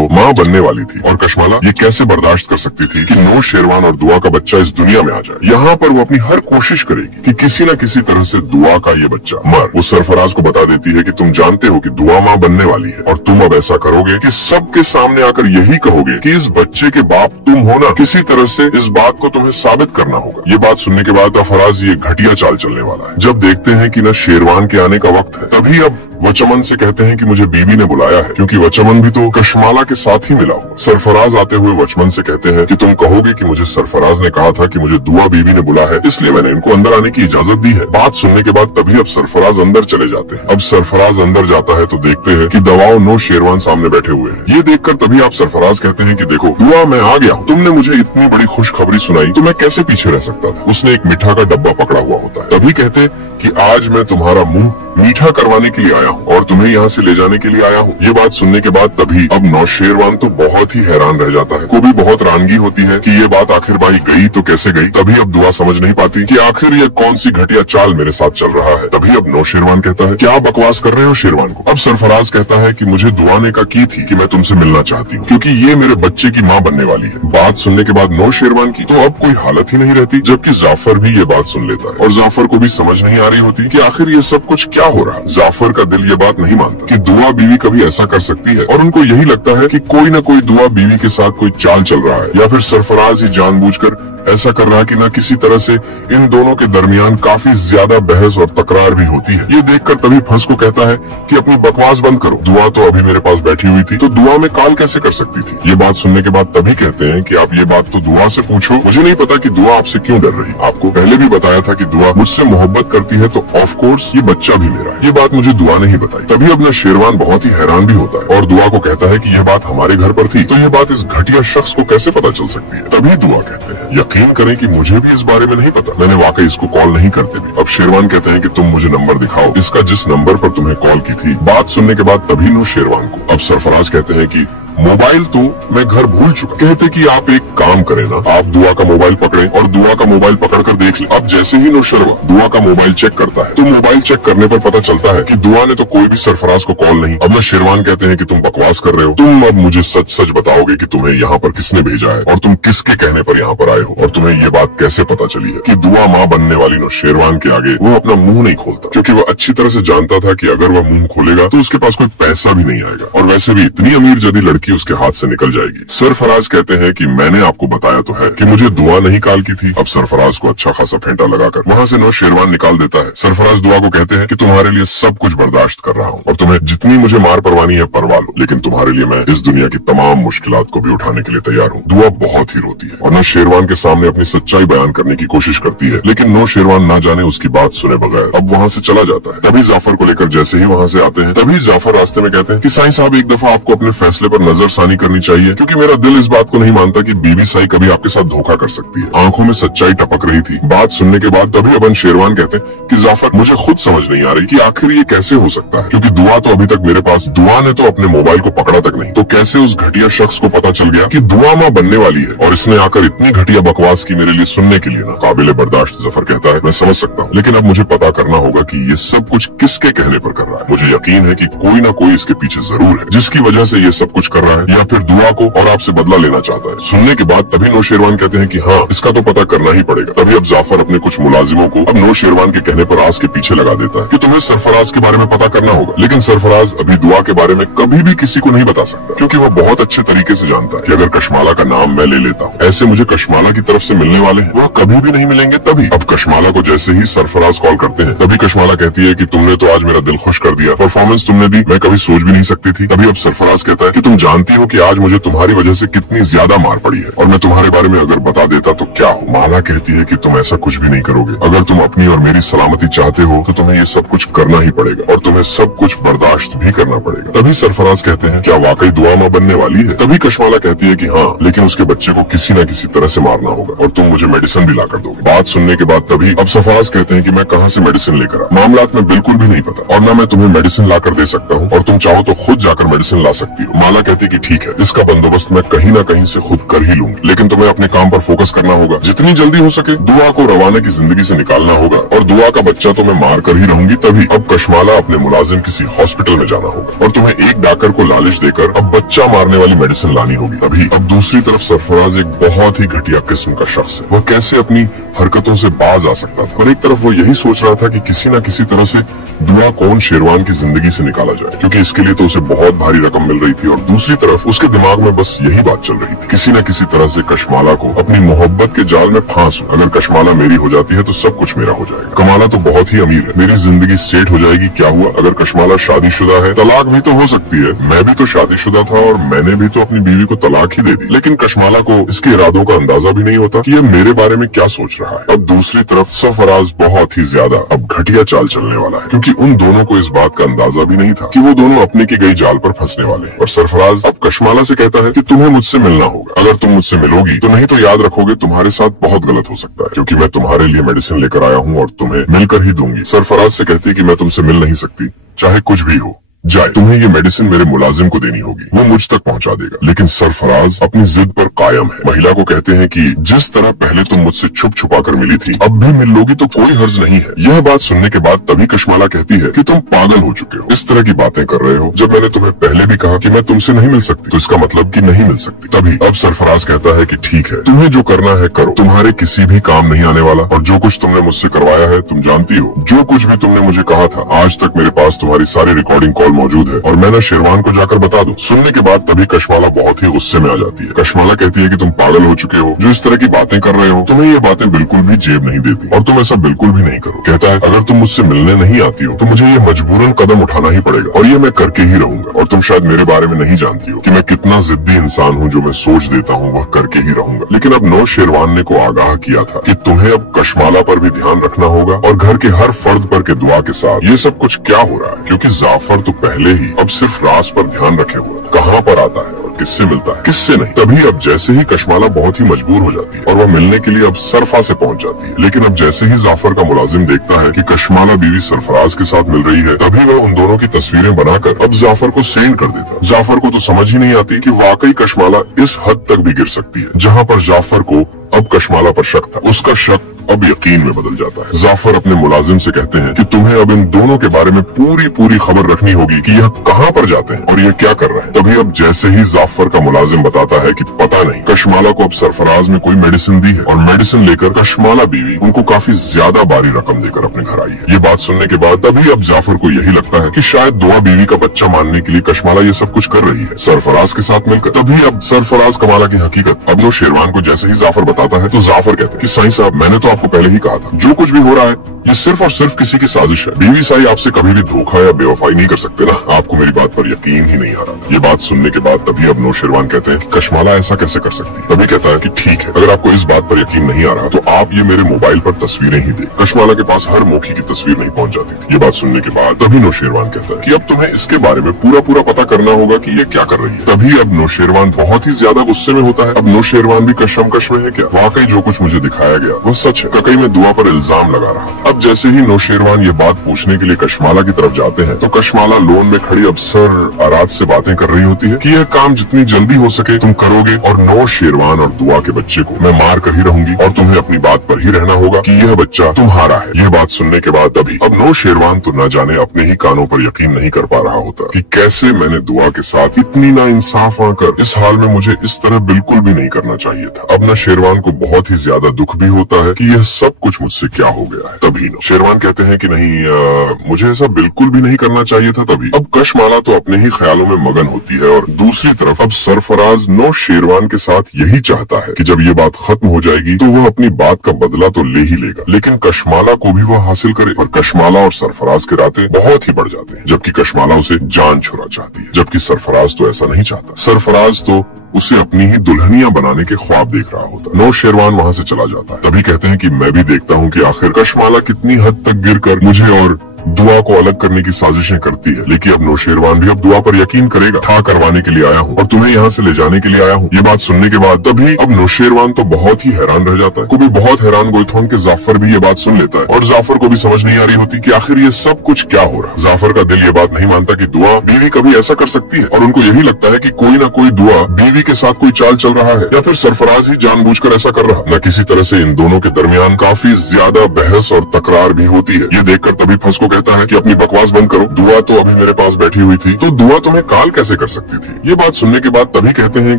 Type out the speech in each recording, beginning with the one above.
तो माँ बनने वाली थी और कशमाला ये कैसे बर्दाश्त कर सकती थी कि नूर शेरवान और दुआ का बच्चा इस दुनिया में आ जाए। यहाँ पर वो अपनी हर कोशिश करेगी कि किसी न किसी तरह से दुआ का ये बच्चा मर। वो सरफराज को बता देती है कि तुम जानते हो कि दुआ माँ बनने वाली है और तुम अब ऐसा करोगे कि सबके सामने आकर यही कहोगे कि इस बच्चे के बाप तुम हो ना। किसी तरह से इस बात को तुम्हें साबित करना होगा। ये बात सुनने के बाद सरफराज ये घटिया चाल चलने वाला है। जब देखते हैं कि न शेरवान के आने का वक्त है, तभी अब वचमन से कहते हैं कि मुझे बीबी ने बुलाया है, क्योंकि वचमन भी तो कशमाला के साथ ही मिला हुआ। सरफराज आते हुए वचमन से कहते हैं कि तुम कहोगे कि मुझे सरफराज ने कहा था कि मुझे दुआ बीबी ने बुला है, इसलिए मैंने इनको अंदर आने की इजाजत दी है। बात सुनने के बाद तभी अब सरफराज अंदर चले जाते हैं। अब सरफराज अंदर जाता है तो देखते हैं कि दवाओ नो शेरवान सामने बैठे हुए हैं। ये देखकर तभी आप सरफराज कहते हैं कि देखो दुआ, मैं आ गया हूँ। तुमने मुझे इतनी बड़ी खुशखबरी सुनाई तो मैं कैसे पीछे रह सकता था। उसने एक मिठा का डब्बा पकड़ा हुआ होता है। तभी कहते कि आज मैं तुम्हारा मुंह मीठा करवाने के लिए आया हूँ और तुम्हें यहाँ से ले जाने के लिए आया हूँ। ये बात सुनने के बाद तभी अब नौशेरवान तो बहुत ही हैरान रह जाता है। को भी बहुत रानगी होती है कि ये बात आखिर भाई गई तो कैसे गई। तभी अब दुआ समझ नहीं पाती कि आखिर ये कौन सी घटिया चाल मेरे साथ चल रहा है। तभी अब नौशेरवान कहता है, क्या बकवास कर रहे हो शेरवान को। अब सरफराज कहता है कि मुझे दुआ ने का की थी कि मैं तुमसे मिलना चाहती हूँ, क्योंकि ये मेरे बच्चे की माँ बनने वाली है। बात सुनने के बाद नौशेरवान की तो अब कोई हालत ही नहीं रहती, जबकि जाफर भी ये बात सुन लेता है और जाफर को भी समझ नहीं आ रही होती कि आखिर ये सब कुछ क्या हो रहा है। जाफर का दिल ये बात नहीं मानता कि दुआ बीवी कभी ऐसा कर सकती है और उनको यही लगता है कि कोई न कोई दुआ बीवी के साथ कोई चाल चल रहा है, या फिर सरफराज ही जानबूझकर ऐसा कर रहा है कि न किसी तरह से इन दोनों के दरमियान काफी ज्यादा बहस और तकरार भी होती है। ये देखकर तभी फंस को कहता है कि अपनी बकवास बंद करो, दुआ तो अभी मेरे पास बैठी हुई थी, तो दुआ में काल कैसे कर सकती थी। ये बात सुनने के बाद तभी कहते हैं कि आप ये बात तो दुआ से पूछो, मुझे नहीं पता कि दुआ आपसे क्यों डर रही। आपको पहले भी बताया था कि दुआ मुझसे मोहब्बत करती है, तो ऑफ कोर्स ये बच्चा भी मेरा है। ये बात मुझे दुआ ने ही बताई। तभी अब न शेरवान बहुत ही हैरान भी होता है और दुआ को कहता है कि यह बात हमारे घर पर थी, तो ये बात इस घटिया शख्स को कैसे पता चल सकती है। तभी दुआ कहते हैं, यकीन करें कि मुझे भी इस बारे में नहीं पता, मैंने वाकई इसको कॉल नहीं करते भी। अब शेरवान कहते हैं कि तुम मुझे नंबर दिखाओ इसका जिस नंबर पर तुम्हें कॉल की थी। बात सुनने के बाद तभी नो शेरवान को अब सरफराज कहते हैं कि मोबाइल तो मैं घर भूल चुका। कहते कि आप एक काम करें ना, आप दुआ का मोबाइल पकड़े और दुआ का मोबाइल पकड़कर देख ले। अब जैसे ही नौशेरवा दुआ का मोबाइल चेक करता है तो मोबाइल चेक करने पर पता चलता है कि दुआ ने तो कोई भी सरफराज को कॉल नहीं। अब शेरवान कहते हैं कि तुम बकवास कर रहे हो, तुम अब मुझे सच सच बताओगे कि तुम्हें यहाँ पर किसने भेजा है और तुम किसके कहने पर यहाँ पर आए हो, और तुम्हें ये बात कैसे पता चली है कि दुआ माँ बनने वाली नौशेरवान के आगे वो अपना मुंह नहीं खोलता, क्योंकि वो अच्छी तरह से जानता था कि अगर वह मुंह खोलेगा तो उसके पास कोई पैसा भी नहीं आएगा और वैसे भी इतनी अमीर जदी लड़की उसके हाथ से निकल जाएगी। सरफराज कहते हैं कि मैंने आपको बताया तो है कि मुझे दुआ नहीं काल की थी। अब सरफराज को अच्छा खासा फेंटा लगाकर वहाँ से नौशेरवान निकाल देता है। सरफराज दुआ को कहते हैं कि तुम्हारे लिए सब कुछ बर्दाश्त कर रहा हूँ और तुम्हें जितनी मुझे मार परवानी है परवा लो, लेकिन तुम्हारे लिए मैं इस दुनिया की तमाम मुश्किलात को भी उठाने के लिए तैयार हूँ। दुआ बहुत ही रोती है और नौशेरवान के सामने अपनी सच्चाई बयान करने की कोशिश करती है, लेकिन नौशेरवान ना जाने उसकी बात सुने बगैर अब वहाँ से चला जाता है। तभी जाफर को लेकर जैसे ही वहाँ से आते हैं तभी जाफर रास्ते में कहते हैं कि साईं साहब, एक दफा आपको अपने फैसले पर नजरसानी करनी चाहिए, क्योंकि मेरा दिल इस बात को नहीं मानता कि बीबी साई कभी आपके साथ धोखा कर सकती है। आंखों में सच्चाई टपक रही थी। बात सुनने के बाद तभी अबन शेरवान कहते हैं कि जाफर, मुझे खुद समझ नहीं आ रही कि आखिर ये कैसे हो सकता है, क्योंकि दुआ तो अभी तक मेरे पास, दुआ ने तो अपने मोबाइल को पकड़ा तक नहीं, तो कैसे उस घटिया शख्स को पता चल गया कि दुआ माँ बनने वाली है और इसने आकर इतनी घटिया बकवास की मेरे लिए सुनने के लिए ना काबिले बर्दाश्त। जफर कहता है, मैं समझ सकता हूँ, लेकिन अब मुझे पता करना होगा कि ये सब कुछ किसके कहने पर कर रहा है। मुझे यकीन है कि कोई ना कोई इसके पीछे जरूर है जिसकी वजह से ये सब कुछ कर रहा है, या फिर दुआ को और आपसे बदला लेना चाहता है। सुनने के बाद तभी नौशेरवान कहते हैं कि हाँ, इसका तो पता करना ही पड़ेगा। तभी अब जाफर अपने कुछ मुलाजिमों को अब नौशेरवान के कहने पर आस के पीछे लगा देता है कि तुम्हें सरफराज के बारे में पता करना होगा। लेकिन सरफराज अभी दुआ के बारे में कभी भी किसी को नहीं बता सकता, क्योंकि वह बहुत अच्छे तरीके से जानता है कि अगर कशमाला का नाम मैं ले लेता हूँ, ऐसे मुझे कशमाला की तरफ से मिलने वाले हैं, वह कभी भी नहीं मिलेंगे। तभी अब कशमाला को जैसे ही सरफराज कॉल करते हैं तभी कशमाला कहती है कि तुमने तो आज मेरा दिल खुश कर दिया, परफॉर्मेंस तुमने दी, मैं कभी सोच भी नहीं सकती थी। तभी अब सरफराज कहता है कि तुम जानती हो कि आज मुझे तुम्हारी वजह से कितनी ज्यादा मार पड़ी है और मैं तुम्हारे बारे में अगर बता देता तो क्या हो। माला कहती है कि तुम ऐसा कुछ भी नहीं करोगे, अगर तुम अपनी और मेरी सलामती चाहते हो तो तुम्हें ये सब कुछ करना ही पड़ेगा और तुम्हें सब कुछ बर्दाश्त भी करना पड़ेगा। तभी सरफराज कहते हैं, क्या वाकई दुआ माँ बनने वाली है। तभी कशमाला कहती है कि हाँ, लेकिन उसके बच्चे को किसी न किसी तरह से मारना होगा और तुम मुझे मेडिसिन भी लाकर दोगे। बात सुनने के बाद तभी अब सरफराज कहते हैं कि मैं कहाँ से मेडिसिन लेकर आया, मामलात में बिल्कुल भी नहीं पता और न मैं तुम्हें मेडिसिन लाकर दे सकता हूँ और तुम चाहो तो खुद जाकर मेडिसिन ला सकती हो। माला कहती कहती कि ठीक है, इसका बंदोबस्त मैं कहीं ना कहीं से खुद कर ही लूंगी, लेकिन तुम्हें अपने काम पर फोकस करना होगा। जितनी जल्दी हो सके दुआ को रवाना की जिंदगी से निकालना होगा और दुआ का बच्चा तो मैं मार कर ही रहूंगी। तभी अब कशमाला अपने मुलाजिम किसी हॉस्पिटल में जाना होगा और तुम्हें एक डॉक्टर को लालच देकर अब बच्चा मारने वाली मेडिसिन लानी होगी। तभी अब दूसरी तरफ सरफराज एक बहुत ही घटिया किस्म का शख्स है। वह कैसे अपनी हरकतों से बाज आ सकता था। और एक तरफ वो यही सोच रहा था कि किसी न किसी तरह से दुआ कौन शेरवान की जिंदगी से निकाला जाए, क्योंकि इसके लिए तो उसे बहुत भारी रकम मिल रही थी। और दूसरी तरफ उसके दिमाग में बस यही बात चल रही थी, किसी न किसी तरह से कशमाला को अपनी मोहब्बत के जाल में फांसूं। अगर कशमाला मेरी हो जाती है तो सब कुछ मेरा हो जाएगा। कमाला तो बहुत ही अमीर है, मेरी जिंदगी सेट हो जाएगी। क्या हुआ अगर कशमाला शादीशुदा है? तलाक भी तो हो सकती है। मैं भी तो शादीशुदा था और मैंने भी तो अपनी बीवी को तलाक ही दे दी। लेकिन कशमाला को इसके इरादों का अंदाजा भी नहीं होता कि यह मेरे बारे में क्या सोच रहा है। अब दूसरी तरफ सरफराज बहुत ही ज्यादा अब घटिया चाल चलने वाला है, क्योंकि उन दोनों को इस बात का अंदाजा भी नहीं था कि वो दोनों अपने की गई जाल पर फंसने वाले हैं। और सरफराज अब कशमाला से कहता है कि तुम्हें मुझसे मिलना होगा। अगर तुम मुझसे मिलोगी तो नहीं तो याद रखोगे तुम्हारे साथ बहुत गलत हो सकता है, क्योंकि मैं तुम्हारे लिए मेडिसिन लेकर आया हूँ और तुम्हें मिलकर ही दूंगी। सरफराज से कहती कि मैं तुमसे मिल नहीं सकती, चाहे कुछ भी हो जाए, तुम्हें ये मेडिसिन मेरे मुलाजिम को देनी होगी, वो मुझ तक पहुंचा देगा। लेकिन सरफराज अपनी जिद पर कायम है। महिला को कहते हैं कि जिस तरह पहले तुम मुझसे छुप छुपा कर मिली थी, अब भी मिल लोगी तो कोई हर्ज नहीं है। यह बात सुनने के बाद तभी कशमाला कहती है कि तुम पागल हो चुके हो, इस तरह की बातें कर रहे हो। जब मैंने तुम्हें पहले भी कहा कि मैं तुमसे नहीं मिल सकती, तो इसका मतलब कि नहीं मिल सकती। तभी अब सरफराज कहता है कि ठीक है, तुम्हें जो करना है करो, तुम्हारे किसी भी काम नहीं आने वाला। और जो कुछ तुमने मुझसे करवाया है तुम जानती हो, जो कुछ भी तुमने मुझे कहा था, आज तक मेरे पास तुम्हारी सारी रिकॉर्डिंग कॉल मौजूद है और मैं ना शेरवान को जाकर बता दूं। सुनने के बाद तभी कशमाला बहुत ही गुस्से में आ जाती है। कशमाला कहती है कि तुम पागल हो चुके हो, जो इस तरह की बातें कर रहे हो, तुम्हें ये बातें बिल्कुल भी जेब नहीं देती और तुम ऐसा बिल्कुल भी नहीं करो। कहता है अगर तुम मुझसे मिलने नहीं आती हो तो मुझे ये मजबूरन कदम उठाना ही पड़ेगा और ये मैं करके ही रहूंगा। और तुम शायद मेरे बारे में नहीं जानती हो कि मैं कितना जिद्दी इंसान हूँ, जो मैं सोच देता हूँ वह करके ही रहूंगा। लेकिन अब नौ शेरवान ने को आगाह किया था कि तुम्हें अब कशमाला पर भी ध्यान रखना होगा और घर के हर फर्द पर के दुआ के साथ। ये सब कुछ क्या हो रहा है, क्योंकि जाफर तो पहले ही अब सिर्फ राज पर ध्यान रखे हुआ था, कहाँ पर आता है और किससे मिलता है किससे नहीं। तभी अब जैसे ही कशमाला बहुत ही मजबूर हो जाती है और वह मिलने के लिए अब सरफा से पहुंच जाती है। लेकिन अब जैसे ही जाफर का मुलाजिम देखता है कि कशमाला बीवी सरफराज के साथ मिल रही है, तभी वह उन दोनों की तस्वीरें बनाकर अब जाफर को सेंड कर देता। जाफर को तो समझ ही नहीं आती कि वाकई कशमाला इस हद तक भी गिर सकती है। जहाँ पर जाफर को अब कशमाला पर शक था, उसका शक अब यकीन में बदल जाता है। जाफर अपने मुलाजिम से कहते हैं कि तुम्हें अब इन दोनों के बारे में पूरी खबर रखनी होगी कि यह कहाँ पर जाते हैं और यह क्या कर रहे हैं। तभी अब जैसे ही जाफर का मुलाजिम बताता है कि पता नहीं, कशमाला को अब सरफराज में कोई मेडिसिन दी है और मेडिसिन लेकर कशमाला बीवी उनको काफी ज्यादा भारी रकम देकर अपने घर आई है। ये बात सुनने के बाद तभी अब जाफर को यही लगता है कि शायद दुआ बीवी का बच्चा मानने के लिए कशमाला ये सब कुछ कर रही है सरफराज के साथ मिलकर। तभी अब सरफराज कमाला की हकीकत अब नो शेरवान को जैसे ही जाफर बताता है तो जाफर कहते हैं कि साईं साहब, मैंने तो आपको पहले ही कहा था, जो कुछ भी हो रहा है ये सिर्फ और सिर्फ किसी की साजिश है। बीवी साई आपसे कभी भी धोखा या बेवफाई नहीं कर सकते ना। आपको मेरी बात पर यकीन ही नहीं आ रहा था। ये बात सुनने के बाद तभी अब नौशेरवान कहते हैं कि कशमाला ऐसा कैसे कर सकती है। तभी कहता है कि ठीक है, अगर आपको इस बात पर यकीन नहीं आ रहा तो आप ये मेरे मोबाइल पर तस्वीरें ही दें। कशमाला के पास हर मौके की तस्वीर नहीं पहुंच जाती थी। ये बात सुनने के बाद तभी नौशेरवान कहता है कि अब तुम्हें इसके बारे में पूरा पता करना होगा कि ये क्या कर रही है। तभी अब नौशेरवान बहुत ही ज्यादा गुस्से में होता है। अब नौशेरवान भी कशमकश में है क्या वाकई जो कुछ मुझे दिखाया गया वो सच है। ककई में दुआ पर इल्जाम लगा रहा। अब जैसे ही नौशेरवान ये बात पूछने के लिए कशमाला की तरफ जाते हैं तो कशमाला लोन में खड़ी अब सर आरात से बातें कर रही होती है कि यह काम जितनी जल्दी हो सके तुम करोगे और नौशेरवान और दुआ के बच्चे को मैं मार कर ही रहूंगी और तुम्हें अपनी बात पर ही रहना होगा कि यह बच्चा तुम्हारा है। यह बात सुनने के बाद तभी अब नौशेरवान तो न जाने अपने ही कानों पर यकीन नहीं कर पा रहा होता कि कैसे मैंने दुआ के साथ इतनी ना इंसाफ आकर इस हाल में मुझे इस तरह बिल्कुल भी नहीं करना चाहिए था। अब न शेरवान को बहुत ही ज्यादा दुख भी होता है कि यह सब कुछ मुझसे क्या हो गया है। तभी शेरवान कहते हैं कि नहीं मुझे ऐसा बिल्कुल भी नहीं करना चाहिए था। तभी अब कशमाला तो अपने ही ख्यालों में मगन होती है और दूसरी तरफ अब सरफराज नौशेरवान के साथ यही चाहता है कि जब ये बात खत्म हो जाएगी तो वह अपनी बात का बदला तो ले ही लेगा, लेकिन कशमाला को भी वह हासिल करे। और कशमाला और सरफराज के रातें बहुत ही बढ़ जाते हैं, जबकि कशमाला उसे जान छुड़ा चाहती है, जबकि सरफराज तो ऐसा नहीं चाहता। सरफराज तो उसे अपनी ही दुल्हनिया बनाने के ख्वाब देख रहा होता। नौशेरवान वहाँ से चला जाता है। तभी कहते हैं कि मैं भी देखता हूँ कि आखिर कशमाला कितनी हद तक गिरकर मुझे और दुआ को अलग करने की साजिशें करती है, लेकिन अब नौशेरवान भी अब दुआ पर यकीन करेगा। ठा करवाने के लिए आया हूँ और तुम्हें यहाँ से ले जाने के लिए आया हूँ। ये बात सुनने के बाद तभी अब नौशेरवान तो बहुत ही हैरान रह जाता है। को भी बहुत हैरान गोइथोन के जाफर भी ये बात सुन लेता है और जाफर को भी समझ नहीं आ रही होती कि आखिर ये सब कुछ क्या हो रहा है। जाफर का दिल ये बात नहीं मानता कि दुआ बीवी कभी ऐसा कर सकती है और उनको यही लगता है कि कोई ना कोई दुआ बीवी के साथ कोई चाल चल रहा है या फिर सरफराज ही जानबूझकर ऐसा कर रहा। न किसी तरह से इन दोनों के दरमियान काफी ज्यादा बहस और तकरार भी होती है। ये देखकर तभी फंस को कहता है कि अपनी बकवास बंद करो, दुआ तो अभी मेरे पास बैठी हुई थी, तो दुआ तुम्हें काल कैसे कर सकती थी। ये बात सुनने के बाद तभी कहते हैं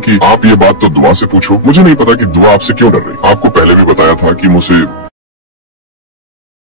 कि आप ये बात तो दुआ से पूछो, मुझे नहीं पता कि दुआ आपसे क्यों डर रही। आपको पहले भी बताया था कि मुझसे